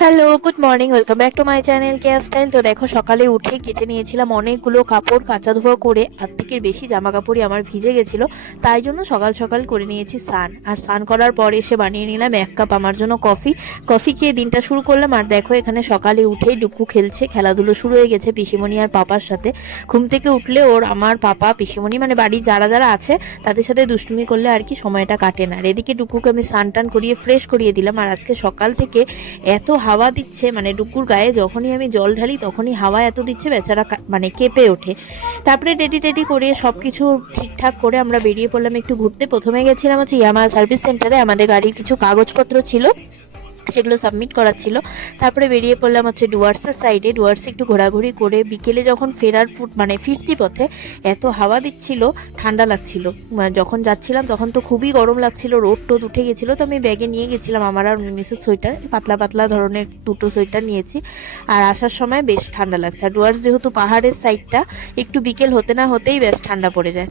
Hello good morning welcome back to my channel care style তো দেখো, সকালে উঠে কেচে নিয়েছিলাম অনেকগুলো কাপড় কাচা ধোয়া করে আর্ধেকের বেশি জামা কাপড়ই আমার ভিজে গেছিল। তাই জন্য সকাল সকাল করে নিয়েছি স্নান। আর স্নান করার পর এসে বানিয়ে নিলাম এক কাপ আমার জন্য কফি। কফি খেয়ে দিনটা শুরু করলাম। আর দেখো, এখানে সকালে উঠেই ডুকু খেলছে। খেলাধুলো শুরু হয়ে গেছে পিসিমণি আর পাপার সাথে। ঘুম থেকে উঠলে ওর আমার পাপা, পিসিমণি মানে বাড়ির যারা যারা আছে, তাদের সাথে দুষ্টুমি করলে আর কি সময়টা কাটে না। আর এদিকে ডুকুকে আমি স্নান টান করিয়ে ফ্রেশ করিয়ে দিলাম। আর আজকে সকাল থেকে এত হাওয়া দিচ্ছে মানে ডুকুর গায়ে যখনই আমি জল ঢালি তখনই হাওয়া এত দিচ্ছে, বেচারা মানে কেঁপে ওঠে। তারপরে রেডি টেডি করে সব কিছু ঠিকঠাক করে আমরা বেরিয়ে পড়লাম একটু ঘুরতে। প্রথমে গেছিলাম হচ্ছে ইয়ামা সার্ভিস সেন্টারে, আমাদের গাড়ির কিছু কাগজপত্র ছিল। সেগুলো সাবমিট করার ছিল। তারপরে বেরিয়ে পড়লাম হচ্ছে ডুয়ার্সের সাইডে ডুয়ার্সে একটু ঘোরাঘুরি করে বিকেলে যখন ফেরার পু- মানে ফিরতি পথে এত হাওয়া দিচ্ছিল, ঠান্ডা লাগছিল। যখন যাচ্ছিলাম তখন তো খুবই গরম লাগছিল, রোদ টোদ উঠে গেছিল, তো আমি ব্যাগে নিয়ে গেছিলাম আমার আর মিসের সোয়েটার পাতলা পাতলা ধরনের দুটো সোয়েটার নিয়েছি। আর আসার সময় বেশ ঠান্ডা লাগছে। আর ডুয়ার্স যেহেতু পাহাড়ের সাইডটা একটু বিকেল হতে না হতেই বেশ ঠান্ডা পড়ে যায়।